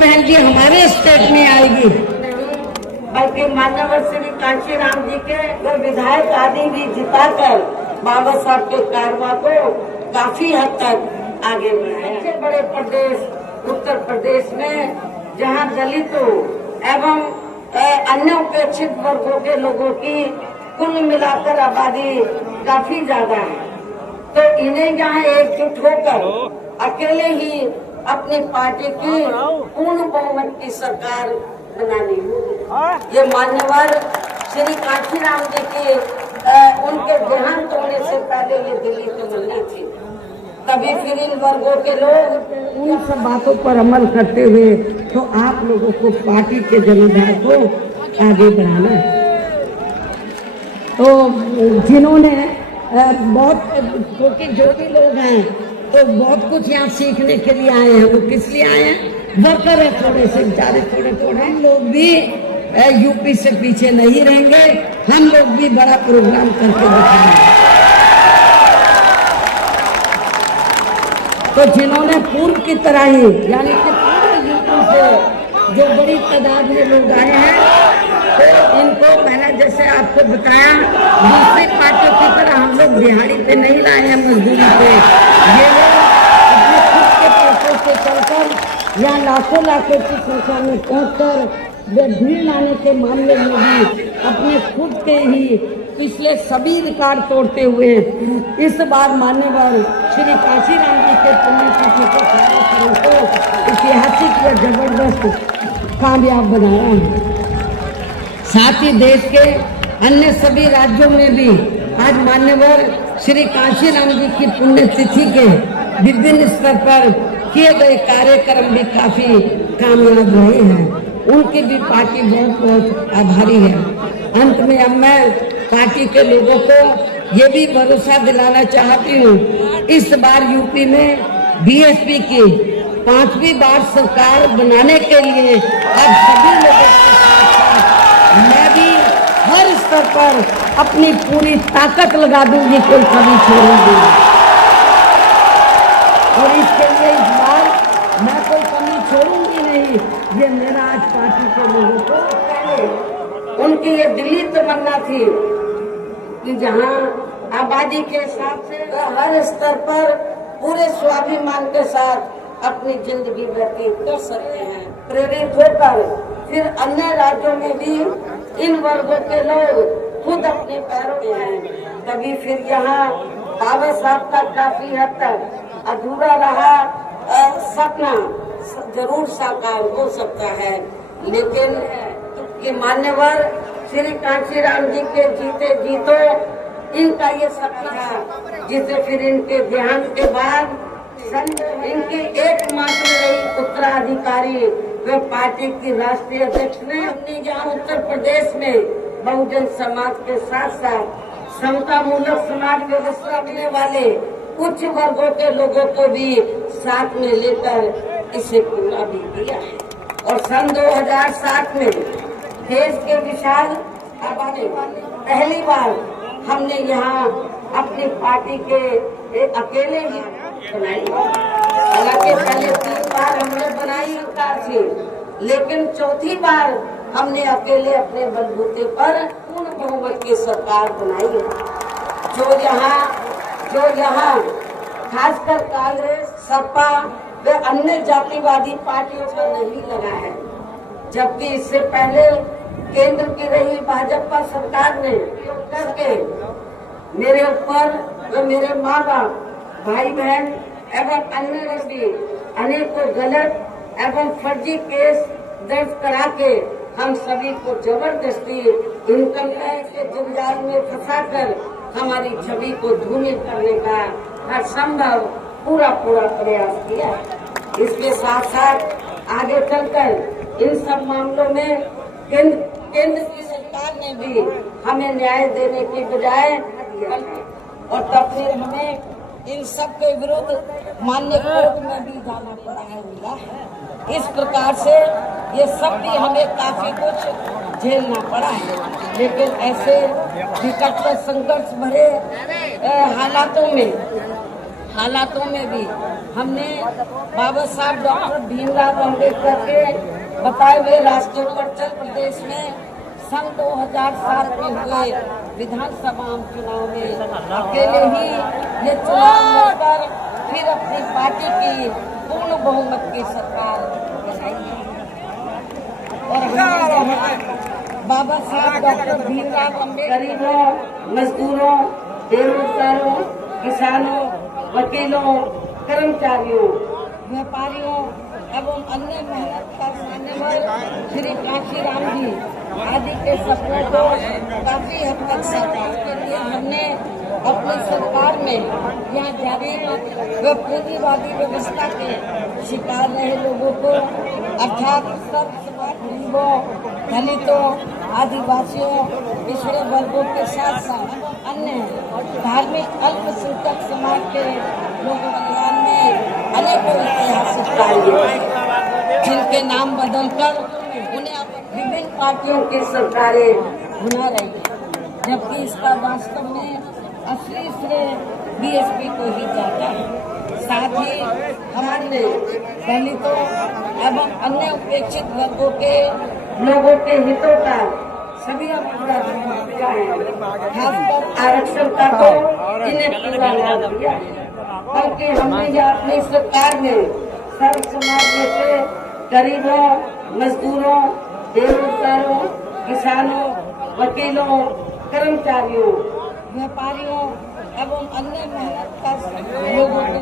बहन जी हमारे स्टेट में आएगी, बल्कि मान्यवर श्री कांशीराम जी के वो विधायक आदि भी जिताकर बाबा साहब के कारवा को काफी हद तक आगे बढ़ाया। सबसे बड़े प्रदेश उत्तर प्रदेश में जहां दलितों एवं अन्य उपेक्षित वर्गों के लोगों की कुल मिलाकर आबादी काफी ज्यादा है, तो इन्हें यहाँ एकजुट होकर अकेले ही अपनी पार्टी की पूर्ण बहुमत की सरकार बनानी होगी। ये मान्यवर श्री कांशीराम जी की उनके देहांत होने से पहले ये दिल्ली तमन्ना थी। तभी फिर इन वर्गों के लोग उन सब बातों पर अमल करते हुए तो आप लोगों को पार्टी के जनाधार को आगे बढ़ाना है। तो जिन्होंने बहुत, क्योंकि जो भी लोग हैं तो बहुत कुछ यहाँ सीखने के लिए आए हैं। वो किस लिए आए हैं? वर्कर है थोड़े से बेचारे, थोड़े हम लोग भी यूपी से पीछे नहीं रहेंगे, हम लोग भी बड़ा प्रोग्राम करके दिखाएंगे। तो जिन्होंने पूर्व की तरह ही यानी कि पूरे यूपी से जो बड़ी तादाद में लोग आए हैं, तो इनको मैंने जैसे आपको बताया दूसरी पार्टियों की तरह हम लोग दिहाड़ी पे नहीं लाए हैं, मजदूरी पे। ये लोग अपने खुद के पैसों से चलकर या लाखों लाखों की संख्या में पहुंचकर वे भीड़ लाने के मामले में भी अपने खुद के ही पिछले सभी रिकॉर्ड तोड़ते हुए इस बार मान्यवर श्री कांशीराम जी के पुण्यतिथि के कार्यक्रम को ऐतिहासिक व जबरदस्त कामयाब बनाया है। साथ ही देश के अन्य सभी राज्यों में भी आज मान्यवर श्री कांशीराम जी की पुण्यतिथि के विभिन्न स्तर पर किए गए कार्यक्रम भी काफी कामयाब रहे हैं। उनकी भी पार्टी बहुत बहुत आभारी है। अंत में अब मैं पार्टी के लोगों को ये भी भरोसा दिलाना चाहती हूँ, इस बार यूपी में बीएसपी की 5वीं बार सरकार बनाने के लिए आप सभी लोगों के साथ मैं भी हर स्तर पर अपनी पूरी ताकत लगा दूंगी, कोई कभी छोड़ूंगी। और इसके लिए इस बार मैं कोई कमी छोड़ूंगी नहीं। ये मेरा आज पार्टी के लोगों को पहले उनकी ये दिल्ली तमन्ना थी कि जहां आबादी के हिसाब से हर स्तर पर पूरे स्वाभिमान के साथ अपनी जिंदगी व्यतीत कर सकते हैं। प्रेरित होकर फिर अन्य राज्यों में भी इन वर्गों के लोग खुद अपने पैरों पे हैं। तभी फिर यहाँ बाबा साहब का काफी हद तक अधूरा रहा सपना जरूर साकार हो सकता है, लेकिन ये मान्यवर श्री कांशीराम जी के जीते जीतो इनका ये सपना था, जिसे फिर इनके देहांत के बाद इनकी एकमात्र रही उत्तराधिकारी वे पार्टी की राष्ट्रीय अध्यक्ष ने अपनी जहाँ उत्तर प्रदेश में बहुजन समाज के साथ साथ समता मूलक समाज व्यवस्था रखने वाले उच्च वर्गों के लोगों को भी साथ में लेकर इसे पूरा भी किया है। और सन 2007 में देश के विशाल आबादी पहली बार हमने यहाँ अपनी पार्टी के एक अकेले ही बनाई। हालांकि पहले 3 बार हमने बनाई सरकार थी, लेकिन चौथी बार हमने अकेले अपने बलबूते पर पूर्ण बहुमत की सरकार बनाई है। जो यहाँ खासकर कांग्रेस, सपा व अन्य जातिवादी पार्टियों का नहीं लगा है, जबकि इससे पहले केंद्र की रही भाजपा सरकार ने करके मेरे ऊपर व मेरे माँ बाप, भाई बहन एवं अन्य भी अनेकों गलत एवं फर्जी केस दर्ज करा के हम सभी को जबरदस्ती इनकम टैक्स के जंजाल में फंसाकर हमारी छवि को धूमिल करने का हर संभव पूरा प्रयास किया है। इसके साथ साथ आगे चलकर इन सब मामलों में केंद्र की सरकार ने भी हमें न्याय देने की बजाय और तब फिर हमें इन सब के विरुद्ध मान्य कोर्ट में भी जाना पड़ा है। इस प्रकार से ये सब भी हमें काफी कुछ झेलना पड़ा है, लेकिन ऐसे विकट व संघर्ष भरे हालातों में भी हमने बाबा साहब डॉक्टर भीमराव अम्बेडकर के बताए हुए रास्ते पर उत्तर प्रदेश में सन 2007 में हुए विधानसभा चुनाव में अकेले ही ये चुनाव लड़कर फिर अपनी पार्टी की पूर्ण बहुमत की सरकार बनाई है। और हमने बाबा साहब डॉक्टर भीमराव अम्बेडकर गरीबों, मजदूरों, बेरोजगारों, किसानों, वकीलों, कर्मचारियों, व्यापारियों एवं अन्य मेहनत करने वाले श्री काशीराम जी आदि के सपनों को काफी हद तक साकार के लिए हमने अपनी सरकार में यहाँ जारी व पूंजीवादी व्यवस्था के शिकार रहे लोगों को अर्थात सब समाज गरीबों, दलितों, आदिवासियों, पिछड़े वर्गों के साथ साथ अन्य धार्मिक अल्पसंख्यक समाज के लोगों कल्याण में अनेकों ऐतिहासिक कार्य जिनके नाम बदलकर उन्हें विभिन्न पार्टियों की सरकारें बना रही है, जबकि इसका वास्तव में असली श्रेय बीएसपी को ही जाता है। साथ ही हमारे दलितों एवं अन्य उपेक्षित वर्गों के लोगों के हितों का सभी खासकर आरक्षण का तो इन्हें पूरा लाभ दिया है, बल्कि हमने यह अपनी सरकार में सर्व समाज में से गरीबों, मजदूरों, बेरोजगारों, किसानों, वकीलों, कर्मचारियों, व्यापारियों एवं अन्य मेहनत कर लोगों को